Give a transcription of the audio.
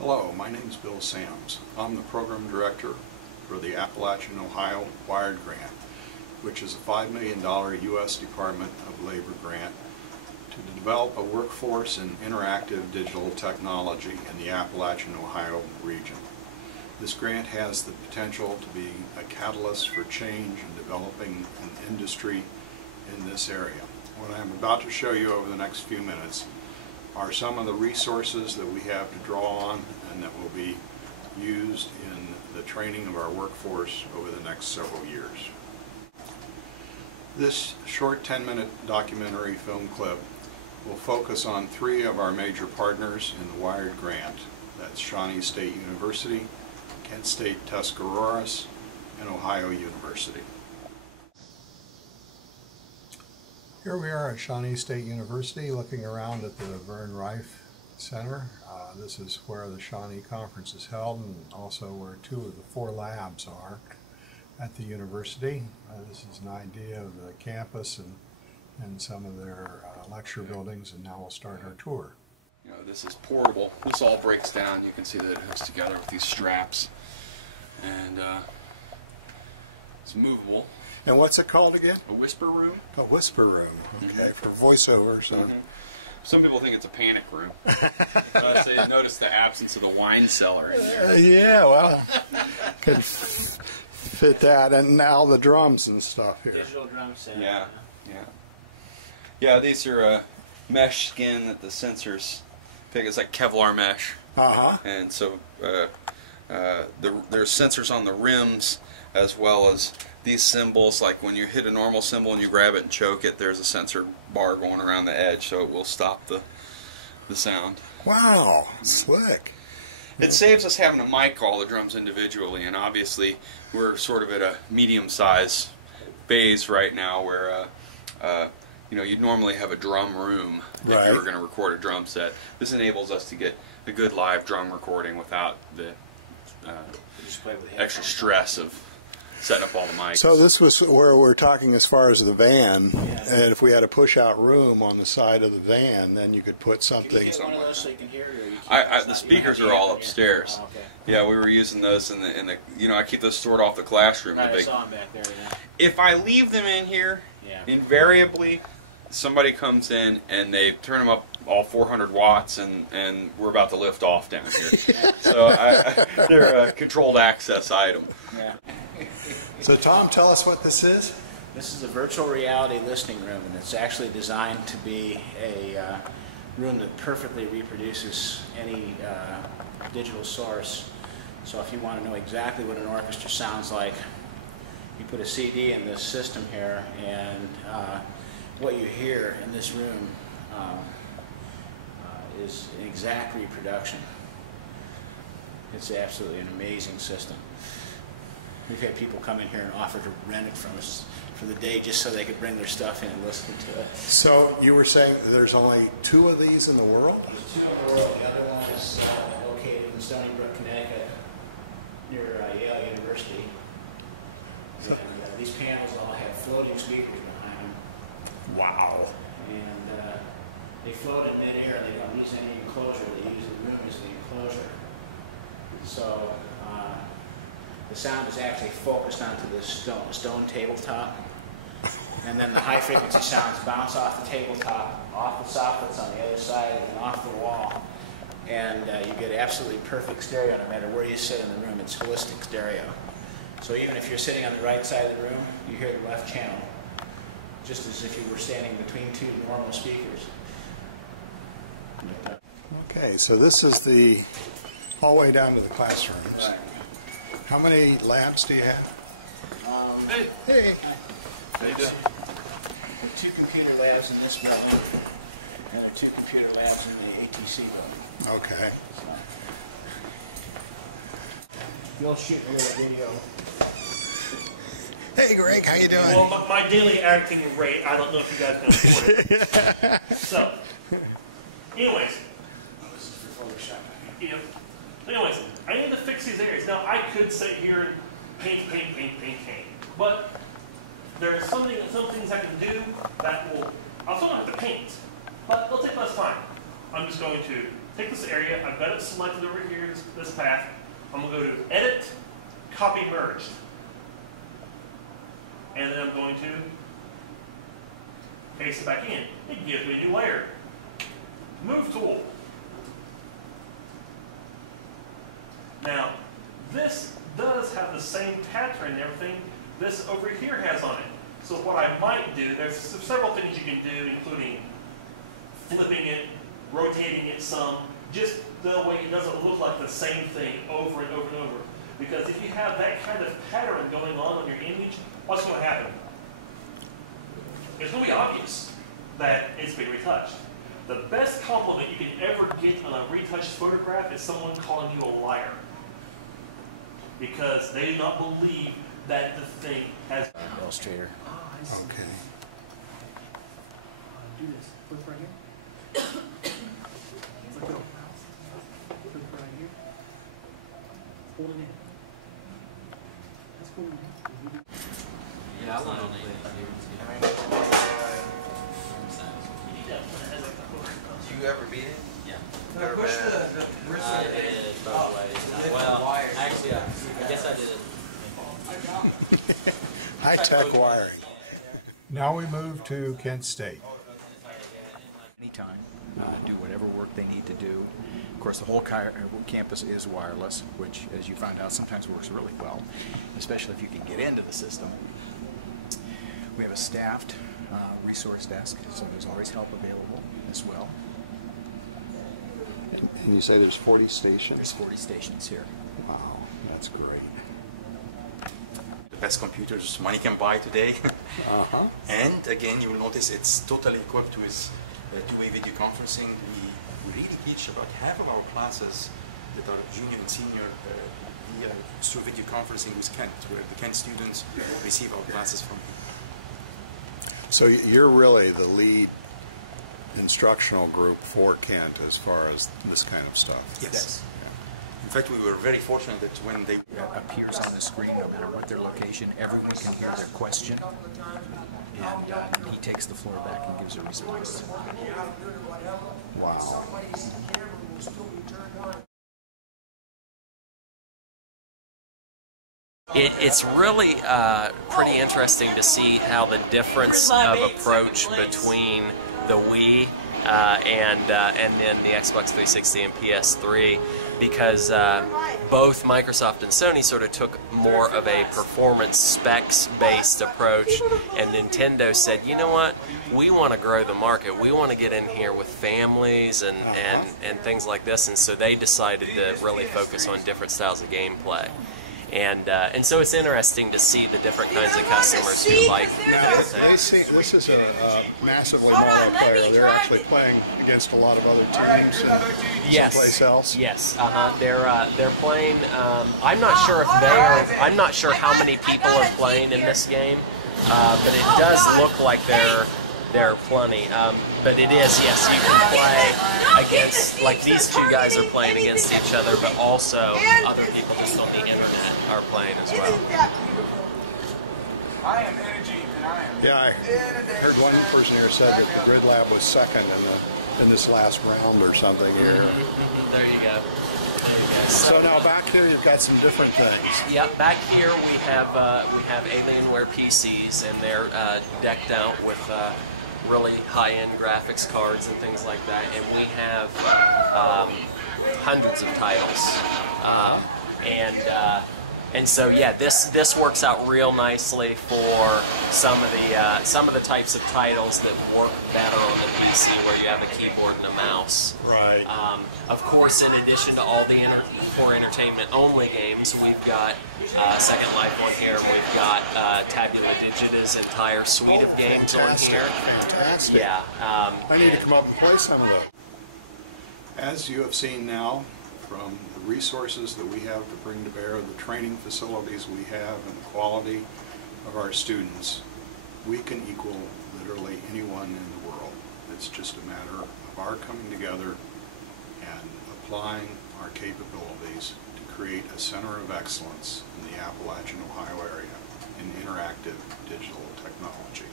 Hello, my name is Bill Sams. I'm the Program Director for the Appalachian Ohio WIRED grant, which is a $5 million U.S. Department of Labor grant to develop a workforce in interactive digital technology in the Appalachian Ohio region. This grant has the potential to be a catalyst for change in developing an industry in this area. What I'm about to show you over the next few minutes are some of the resources that we have to draw on and that will be used in the training of our workforce over the next several years. This short 10-minute documentary film clip will focus on three of our major partners in the WIRED grant. That's Shawnee State University, Kent State Tuscaroras, and Ohio University. Here we are at Shawnee State University looking around at the Vern Rife Center. This is where the Shawnee Conference is held and also where two of the 4 labs are at the university. This is an idea of the campus and some of their lecture buildings, and now we'll start our tour. You know, this is portable. This all breaks down. You can see that it hooks together with these straps, and it's movable. And what's it called again? A whisper room. A whisper room, okay, for voiceover. So. Some people think it's a panic room. Notice the absence of the wine cellar. Yeah, well, could fit that, and now the drums and stuff here. Digital drum set. Yeah, these are mesh skin that the sensors pick. It's like Kevlar mesh. And so there's sensors on the rims as well as these symbols. Like when you hit a normal symbol and you grab it and choke it, there's a sensor bar going around the edge, so it will stop the sound. Wow, slick. It saves us having to mic all the drums individually, and obviously we're sort of at a medium-size phase right now where you know, you'd normally have a drum room if you were going to record a drum set. This enables us to get a good live drum recording without the extra stress of setting up all the mics. So this was where we're talking as far as the van, and if we had a push-out room on the side of the van, then you could put something. Can you get one of those so you can hear it, or you can't? The speakers are all upstairs. Oh, okay. Yeah, we were using those in the you know, I keep those stored off the classroom. Right, I saw them back there. Yeah. If I leave them in here, invariably somebody comes in and they turn them up all 400 watts, and we're about to lift off down here. So they're a controlled access item. Yeah. So Tom, tell us what this is. This is a virtual reality listening room, and it's actually designed to be a room that perfectly reproduces any digital source. So if you want to know exactly what an orchestra sounds like, you put a CD in this system here, and what you hear in this room is an exact reproduction. It's absolutely an amazing system. We've had people come in here and offer to rent it from us for the day just so they could bring their stuff in and listen to it. So you were saying there's only 2 of these in the world? There's 2 in the world. The other one is located in Stony Brook, Connecticut, near Yale University. And these panels all have floating speakers behind them. Wow. And they float in midair. They don't use any enclosure. They use the room as the enclosure. So the sound is actually focused onto this stone tabletop, and then the high frequency sounds bounce off the tabletop, off the soffits on the other side, and off the wall. And you get absolutely perfect stereo no matter where you sit in the room. It's holistic stereo. So even if you're sitting on the right side of the room, you hear the left channel, just as if you were standing between 2 normal speakers. Okay, so this is the all the way down to the classrooms. Right. How many labs do you have? Hey. There's 2 computer labs in this building, and there are 2 computer labs in the ATC building. Okay. So, you'll shoot me a video. Hey Greg, how you doing? Well, my daily acting rate, I don't know if you guys can afford it. So, anyways. This is for Photoshop. Yeah. Anyways, I need to fix these areas. Now, I could sit here and paint. But there are some things I can do that will, I'll still have to paint, but it'll take less time. I'm just going to take this area, I've got it selected over here, this path. I'm going to go to Edit, Copy Merged. And then I'm going to paste it back in. It gives me a new layer. Move tool. Now, this does have the same pattern and everything this over here has on it. So what I might do, there's several things you can do, including flipping it, rotating it some, just the way it doesn't look like the same thing over and over and over. Because if you have that kind of pattern going on your image, what's going to happen? It's going to be obvious that it's been retouched. The best compliment you can ever get on a retouched photograph is someone calling you a liar. Because they do not believe that the thing has... Illustrator. Okay. Do this. Flip right here. Flip it over. Flip it right here. Hold it in. That's cool. Yeah, I want to Do you ever beat it? Yeah. No, push the wrist I did both ways. Well, actually, I guess I did it. High-tech wiring. Now we move to Kent State. Anytime, do whatever work they need to do. Of course, the whole campus is wireless, which, as you find out, sometimes works really well, especially if you can get into the system. We have a staffed resource desk, so there's always help available as well. And you say there's 40 stations? There's 40 stations here. Wow, that's great. The best computers money can buy today. Uh-huh. And again, you will notice it's totally equipped with two-way video conferencing. We really teach about half of our classes that are junior and senior through video conferencing with Kent, where the Kent students receive our classes from. So you're really the lead instructional group for Kent as far as this kind of stuff? Yes. In fact, we were very fortunate that when they Appears on the screen, no matter what their location, everyone can hear their question, and he takes the floor back and gives a response. Wow. It's really pretty interesting to see how the difference of approach between the Wii and then the Xbox 360 and PS3, because both Microsoft and Sony sort of took more of a performance specs-based approach, and Nintendo said, you know what, we want to grow the market, we want to get in here with families and things like this, and so they decided to really focus on different styles of gameplay. And so it's interesting to see the different kinds of customers who like different things. This is a massively multiplayer. They're actually playing against a lot of other teams and someplace else. Yes, they're playing. I'm not sure if they are. I'm not sure how many people are playing in this game, but it does look like there are plenty. But it is, yes, you can play against, like these two guys are playing against each other, but also other people just on the internet are playing as well. I am energy and I am. Yeah, I heard one person here said that the Grid Lab was second in this last round or something here. There you go. So now back here you've got some different things. Yep, back here we have Alienware PCs, and they're decked out with really high-end graphics cards and things like that, and we have hundreds of titles, and so yeah, this works out real nicely for some of the types of titles that work better on the PC, where you have a keyboard and a mouse. Right. Of course, in addition to all the for entertainment only games, we've got Second Life on here, and we've got Tabula Digita's entire suite of games on here. Fantastic. Yeah. I need to come up and play some of those. As you have seen now, from the resources that we have to bring to bear, the training facilities we have, and the quality of our students, we can equal literally anyone in the world. It's just a matter of our coming together and applying our capabilities to create a center of excellence in the Appalachian Ohio area in interactive digital technology.